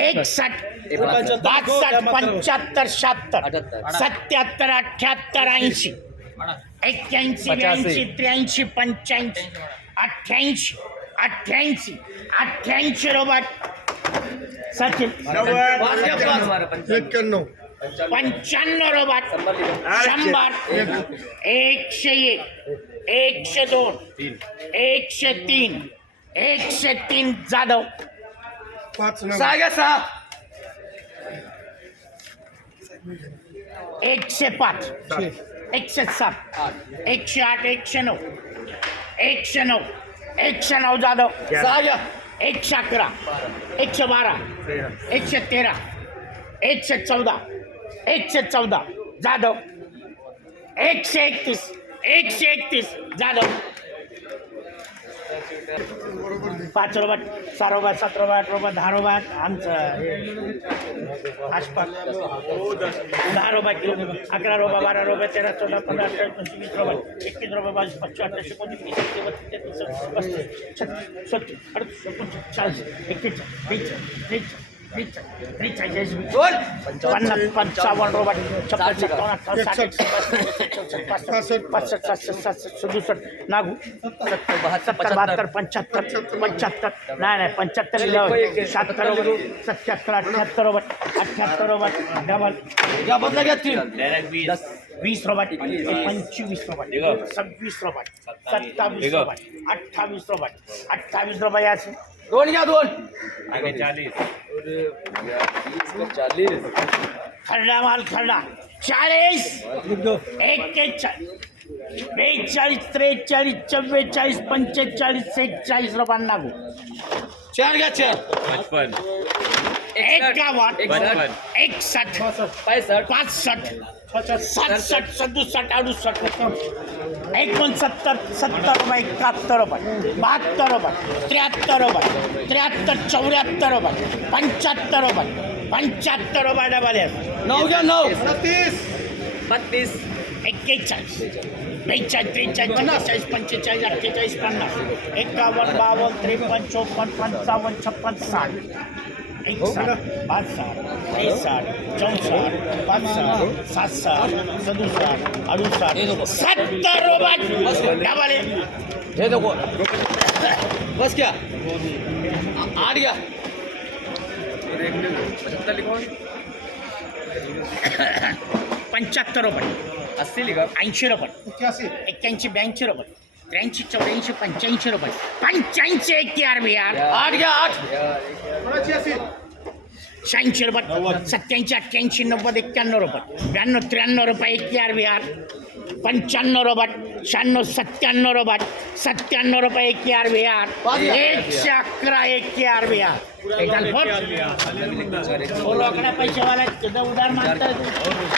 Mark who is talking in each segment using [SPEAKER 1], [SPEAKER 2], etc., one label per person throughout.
[SPEAKER 1] एकसठ बासठ पंच्याहत्तर ऐंशी ब्याऐंशी त्र्याऐंशी पंच्याऐंशी रोबट सचिन रोबट शंभर एकशे एक एकशे दोन एकशे तीन एकशे तीन जाधव
[SPEAKER 2] पाच
[SPEAKER 3] सहा
[SPEAKER 1] एकशे पाच एकशे सात एकशे आठ एकशे नऊ एकशे नऊ एकशे नऊ जाधव एकशे अकरा एकशे बारा एकशे तेरा एकशे चौदा एकशे चौदा जाधव एकशे एकतीस एकशे एकतीस जाधव पाच रोबाट सहा रोबाट सात रोबाट रोबाट दहा रोबाट आमचं आसपास दहा रोबा किलो अकरा रोबा बारा रोबा तेरा चौदा पंधरा अठरा पंचवीस रोबा एकवीस रोबा बावीस पाचशे अठराशे पंचवीस एकशे बत्तीस तेहतीस छत्तीस सत्तीस अडतीस चाळीस एकवीस
[SPEAKER 3] बीस
[SPEAKER 1] बीस पंचावन रोबा छप्पन सत्तावन अट्ठावन साठ
[SPEAKER 3] पैंसठ
[SPEAKER 1] सत्तर सत्तर अठहत्तर अठहत्तर डबल डबल लगे रोबाट पंचवीस रोबाट सव्वीस रोबाट सत्तावीस रोबाट अठ्ठावीस रोबाट अठ्ठावीस रोबा
[SPEAKER 3] दोन घ्या दोन चालीस
[SPEAKER 1] चालीस खड़ा माल खड़ा चालीस एक के एक चालीस चालीस चौबे चालीस पंचे चालीस एक चालीस रुपये
[SPEAKER 3] चार का चार पचपन
[SPEAKER 1] एकावन्न एकसठ
[SPEAKER 3] पैसठ
[SPEAKER 1] पासष्ट सातसठ सदुसष्ट अडुसष्ट एकोणसत्तर सत्तर बाय एकाहत्तर बाय बहात्तर बाय त्र्याहत्तर बाय त्र्याहत्तर चौऱ्याहत्तर बाय पंच्याहत्तर बाय पंच्याहत्तर बाय डबा
[SPEAKER 3] नऊ घ्या नऊ
[SPEAKER 2] बत्तीस
[SPEAKER 3] बत्तीस
[SPEAKER 1] एक्केचाळीस तो छप्पन साठ इकसठ बासठ तिरसठ चौसठ पासठ सातसठ सदुसठ अड़ुसठ सत्तर
[SPEAKER 3] क्या बोले बस क्या आ गया लिखो
[SPEAKER 1] पंच्याहत्तर रुपये
[SPEAKER 3] असतील का
[SPEAKER 1] ऐंशी रुपये
[SPEAKER 2] एक्क्याऐंशी
[SPEAKER 1] ब्याऐंशी रुपये त्र्याऐंशी चौऱ्याऐंशी पंच्याऐंशी रुपये पंच्याऐंशी आर बी आर
[SPEAKER 3] आठ घ्या आठ
[SPEAKER 1] शहाऐंशी रुपये सत्याऐंशी अठ्ठ्याऐंशी नव्वद एक्क्याण्णव रुपये ब्याण्णव त्र्याण्णव रुपये एक बी आर पंच्याण्णव रुपये शहाण्णव सत्त्याण्णव रुपये सत्त्याण्णव रुपये एक आर बी आर एकशे अकरा एक आर आर
[SPEAKER 3] आर
[SPEAKER 1] एकदा पैसेवाला
[SPEAKER 3] उधार
[SPEAKER 1] मागतात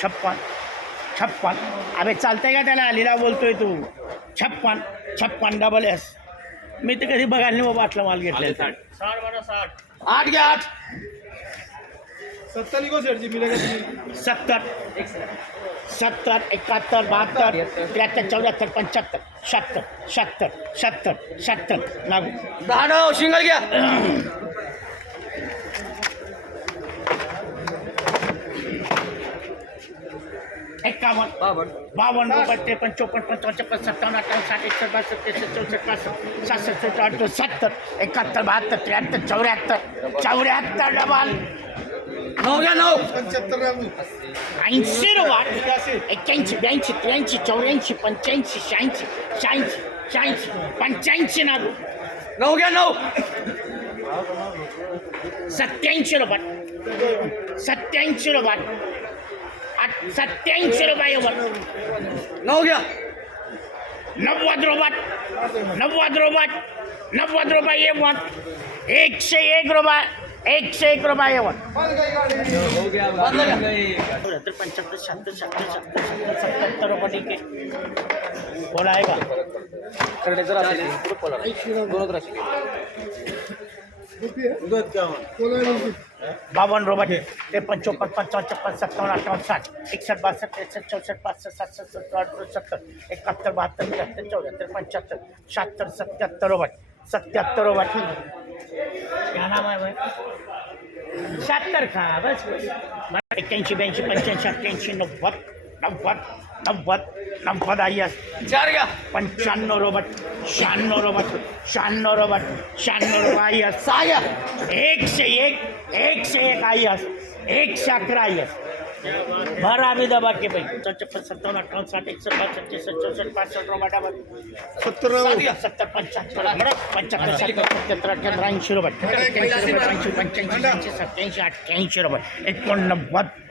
[SPEAKER 1] छप्पन छप्पन अरे चालतंय का त्याला आलीला बोलतोय तू छप्पन छप्पन डबल एस मी ते कधी बघायला नाही बाबा आठला माल घेतला
[SPEAKER 3] आठ घ्या आठ
[SPEAKER 2] सत्तर निघो
[SPEAKER 1] सत्तर सत्तर एकाहत्तर बहात्तर त्र्याहत्तर चौऱ्याहत्तर पंच्याहत्तर सत्तर सत्तर सत्तर सत्तर लागू
[SPEAKER 3] दहा शिंगल घ्या
[SPEAKER 1] एक्कावन्न
[SPEAKER 3] बावन्न
[SPEAKER 1] बत्ते पंचोपन्न पंचावन्न छप्पन सत्तावन्न अठ्ठावन्न साठ एकसष्ट बासष्ट तेसष्ट चौसष्ट पासष्ट सासष्ट सत्तर अडतीस सत्तर एकाहत्तर बहात्तर त्र्याहत्तर चौऱ्याहत्तर चौऱ्याहत्तर डबल
[SPEAKER 3] नऊ
[SPEAKER 1] ऐंशी रुवाट एक्क्याऐंशी ब्याऐंशी त्र्याऐंशी चौऱ्याऐंशी पंच्याऐंशी शहाऐंशी शहाऐंशी शहाऐंशी पंच्याऐंशी ना
[SPEAKER 3] नऊ घ्या नऊ
[SPEAKER 1] सत्याऐंशी रुपये सत्याऐंशी रुपये सत्याऐंशी रुपयावर
[SPEAKER 3] नऊ घ्या
[SPEAKER 1] नव्वद रुपयात नव्वद रुपयात नव्वद रुपये येवत एकशे एक रुपया एकशे एक रुपया पंच्याहत्तर शहात्तर शहात्तर शहात्तर रुपये ठीक आहे कोण आहे का बावन रोबा तिरपन चौपन पचपन छप्पन सत्तावन अट्ठावन साठ इकसठ बासठ तिरसठ चौसठ पासठ सड़सठ सत्तर सत्तर इकहत्तर बहत्तर तिहत्तर चौहत्तर पंचहत्तर सत्तर सत्तर रोबा सत्तर रोबा क्या नाम है सत्तर का बस इक्यासी बयासी पंचासी अट्ठासी नव्वद नब्बे નવ્વદ નવ્વદ આઈએસ પંચાણું robot છાણું robot છાણું robot છાણું robot IAS સાય એક છે
[SPEAKER 2] એક
[SPEAKER 3] એક
[SPEAKER 2] છે
[SPEAKER 3] એક
[SPEAKER 1] આઈએસ એક છે અકરા આઈએસ ભર આવી દો બાકી ભાઈ તો છપ્પન સત્તાવન અઠાવન સાઠ એકસો પાંચ પચીસ ચોસઠ પાસઠ રોબટ આ
[SPEAKER 3] બધું સત્તર
[SPEAKER 2] સત્તર પંચાહત્તર પંચાહત્તર સત્તર અઠ્યાત્તર એંશી
[SPEAKER 1] રોબટ પંચ્યાસી પંચ્યાસી સત્યાસી અઠ્યાસી રોબટ એકોણનવ્વદ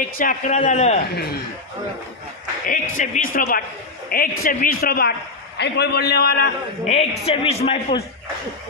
[SPEAKER 1] एकशे अकरा झालं एकशे बीस रोबाट एकशे बीस रोबाट आई कोई बोलने वाला एकशे बीस महफूस